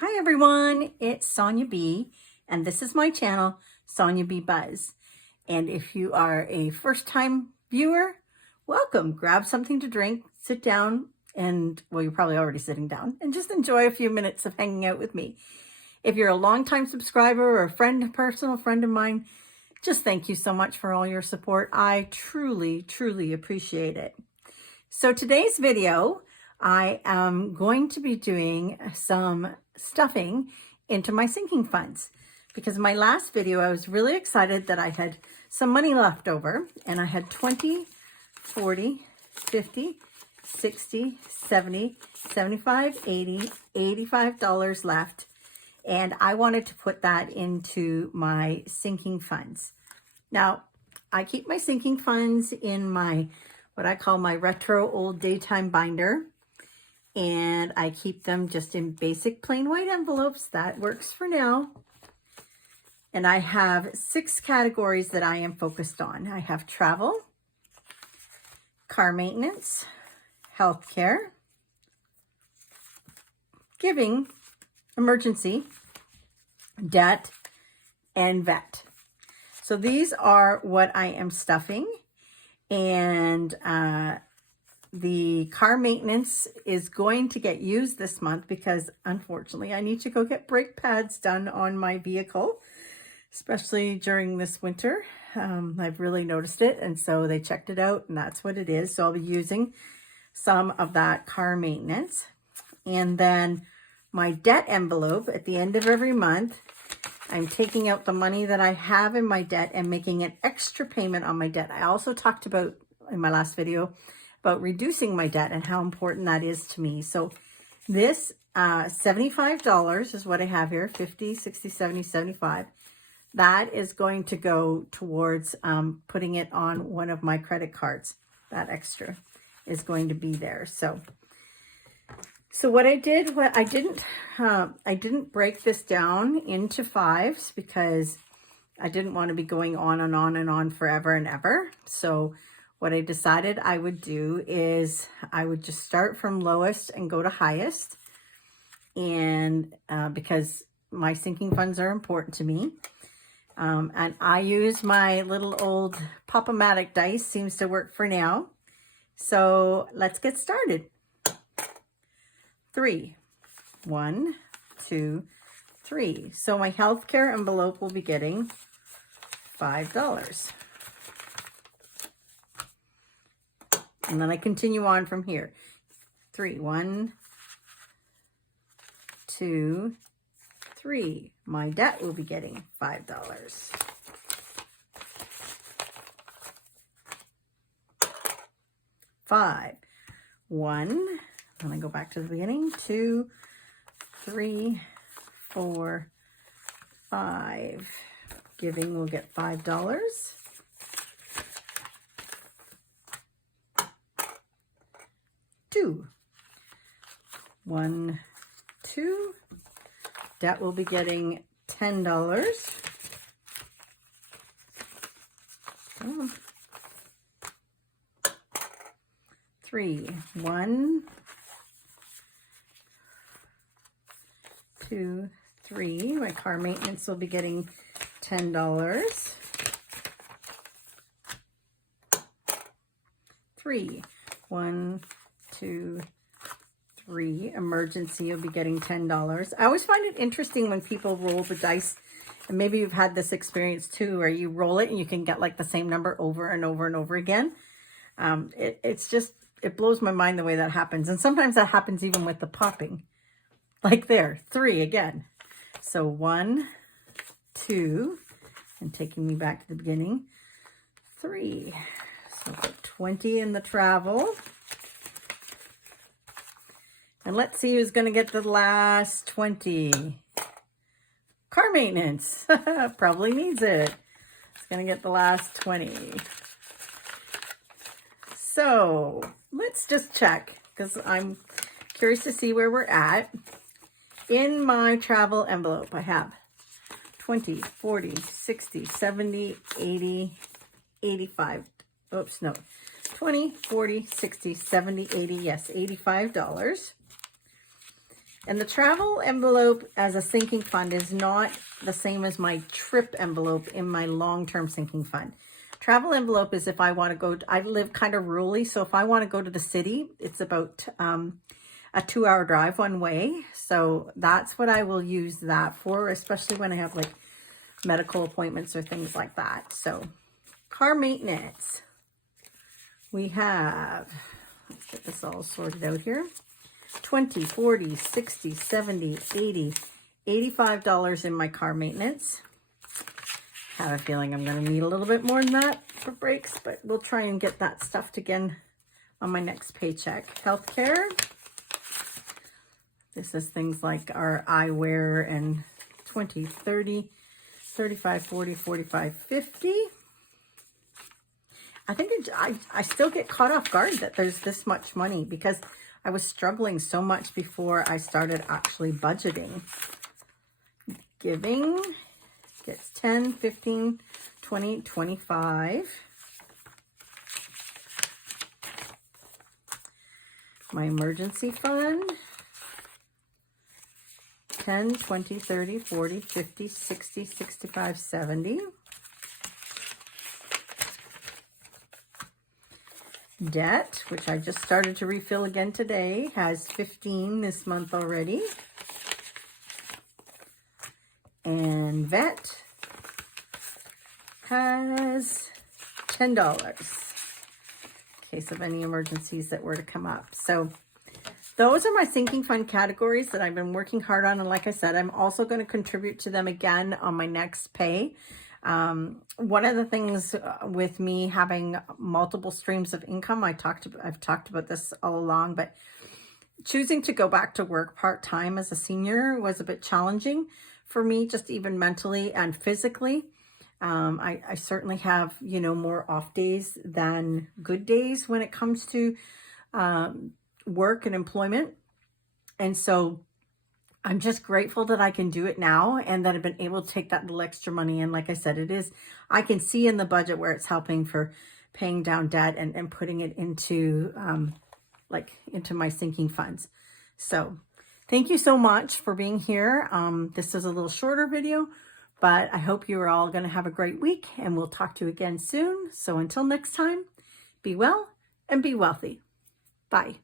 Hi everyone, it's Sonia B, and this is my channel, Sonia B Buzz. And if you are a first-time viewer, welcome. Grab something to drink, sit down, and well, you're probably already sitting down, and just enjoy a few minutes of hanging out with me. If you're a longtime subscriber or a friend, personal friend of mine, just thank you so much for all your support. I truly, truly appreciate it. So today's video, I am going to be doing some stuffing into my sinking funds, because my last video I was really excited that I had some money left over, and I had 20, 40, 50, 60, 70, 75, 80, $85 left, and I wanted to put that into my sinking funds. Now, I keep my sinking funds in my what I call my retro old daytime binder. And I keep them just in basic plain white envelopes. That works for now. And I have 6 categories that I am focused on. I have travel, car maintenance, healthcare, giving, emergency, debt, and vet. So these are what I am stuffing. And the car maintenance is going to get used this month because unfortunately I need to go get brake pads done on my vehicle, especially during this winter. I've really noticed it, and so they checked it out and that's what it is. So I'll be using some of that car maintenance. And then my debt envelope at the end of every month, I'm taking out the money that I have in my debt and making an extra payment on my debt. I also talked about in my last video about reducing my debt and how important that is to me. So this $75 is what I have here, 50, 60, 70, 75. That is going to go towards putting it on one of my credit cards. That extra is going to be there. So what I did, I didn't break this down into 5s because I didn't want to be going on and on and on forever and ever. So what I decided I would do is I would just start from lowest and go to highest. And because my sinking funds are important to me. And I use my little old Pop-O-Matic dice, seems to work for now. So let's get started. 3, 1, 2, 3. So my healthcare envelope will be getting $5. And then I continue on from here. 3, 1, 2, 3. My debt will be getting $5. 5, 1. And I go back to the beginning. 2, 3, 4, 5. Giving will get $5. 2, 1, 2. Debt will be getting $10. 3, 1, 2, 3. My car maintenance will be getting $10. 3, 1, 2, 3. Emergency, you'll be getting $10. I always find it interesting when people roll the dice, and maybe you've had this experience too, where you roll it and you can get like the same number over and over and over again. It blows my mind the way that happens. And sometimes that happens even with the popping. Like there, 3 again. So 1, 2, and taking me back to the beginning, 3. So put 20 in the travel. And let's see who's going to get the last 20. Car maintenance. Probably needs it. It's going to get the last 20. So let's just check, because I'm curious to see where we're at. In my travel envelope, I have 20, 40, 60, 70, 80, 85. Oops, no. 20, 40, 60, 70, 80. Yes, $85. And the travel envelope as a sinking fund is not the same as my trip envelope in my long-term sinking fund. Travel envelope is if I want to go, I live kind of rurally, so if I want to go to the city, it's about a 2-hour drive one way. So that's what I will use that for, especially when I have like medical appointments or things like that. So car maintenance. We have, let's get this all sorted out here. 20, 40, 60, 70, 80, $85 in my car maintenance. Have a feeling I'm going to need a little bit more than that for brakes, but we'll try and get that stuffed again on my next paycheck. Healthcare. This is things like our eyewear and 20, 30, 35, 40, 45, 50. I think I still get caught off guard that there's this much money because I was struggling so much before I started actually budgeting. Giving gets 10, 15, 20, 25. My emergency fund. 10, 20, 30, 40, 50, 60, 65, 70. Debt, which I just started to refill again today, has 15 this month already. And vet has $10 in case of any emergencies that were to come up. So those are my sinking fund categories that I've been working hard on. And like I said, I'm also going to contribute to them again on my next pay. One of the things with me having multiple streams of income, I've talked about this all along, but choosing to go back to work part-time as a senior was a bit challenging for me, just even mentally and physically. I certainly have, you know, more off days than good days when it comes to work and employment. And so I'm just grateful that I can do it now and that I've been able to take that little extra money. And like I said, I can see in the budget where it's helping for paying down debt and putting it into, into my sinking funds. So thank you so much for being here. This is a little shorter video, but I hope you are all going to have a great week and we'll talk to you again soon. So until next time, be well and be wealthy. Bye.